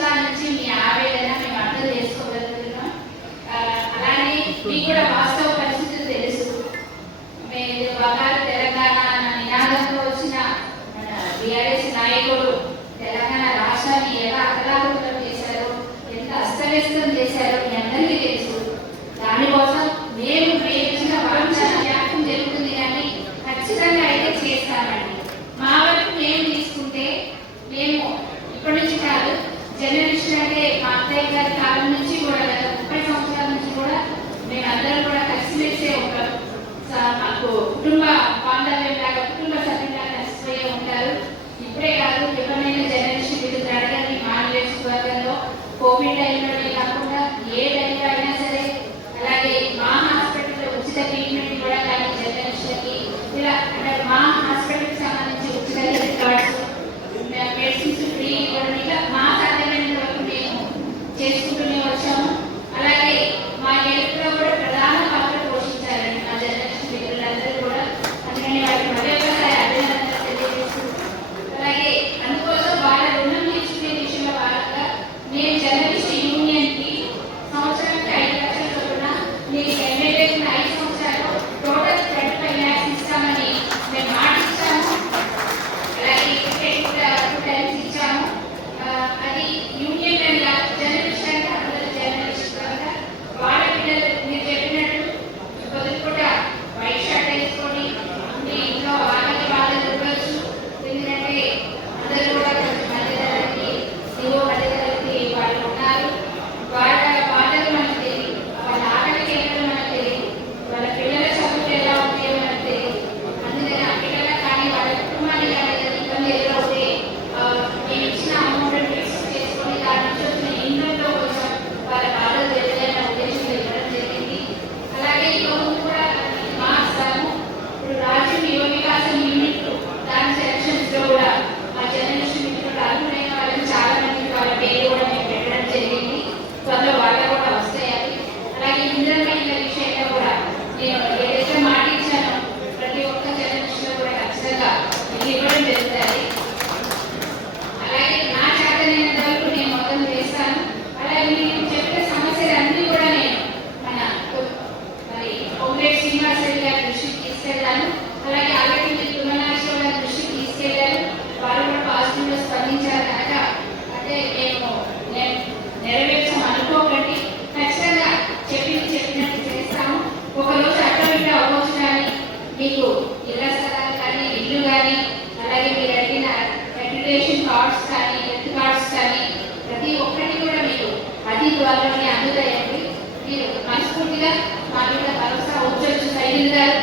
మీ ఆవేదన మేము అర్థం చేసుకోగలుగుతున్నాం. అలానే వాస్తవ పరిస్థితులు తెలుసు బంగారు తెలంగాణ నినాదంలో వచ్చిన మన బీఆర్ఎస్ నాయకుడు తెలంగాణ రాష్ట్రాన్ని ఎలా అకలాకులం చేశారు ఎంత అస్తవ్యస్తం చేశారు ఎందుకంటే మా అత్తయ్య గారి కాలం నుంచి కూడా గత ముప్పై సంవత్సరాల నుంచి కూడా మేమందరం కూడా కలిసిమెలిసే ఉంటాం మాకు కుటుంబ బాంధవ్యం లాగా కుటుంబ సభ్యులాగా కలిసిపోయే ఉంటారు. ఇప్పుడే కాదు ఎవరైనా జనరేషన్ మీరు జరగని మాన్వేస్ వర్గంలో కోవిడ్ టైంలోనే కాకుండా ఏ టైంలో శ్రీనివాస్ రెడ్డి గారి దృష్టికి తీసుకెళ్ళాను అలాగే ఆల్రెడీ తుమ్మనాశ్వర గారి దృష్టికి వారు కూడా స్పందించారు కనుక అంటే మేము నె- అనుకోకండి. ఖచ్చితంగా చెప్పింది చెప్పినట్టు చేస్తాము. ఒక రోజు అట్లా ఇట్లా అవ్వచ్చు కానీ మీకు ఇళ్ళ స్థలాలు కానీ ఇల్లు కానీ అలాగే మీరు అడిగిన అక్రిడేషన్ కార్డ్స్ కానీ హెల్త్ కార్డ్స్ కానీ ప్రతి ఒక్కటి కూడా మీరు అతి త్వరలోనే అందుతాయండి. మనస్ఫూర్తిగా మా మీద భరోసా ఉంచవచ్చు సైనిల్ గారు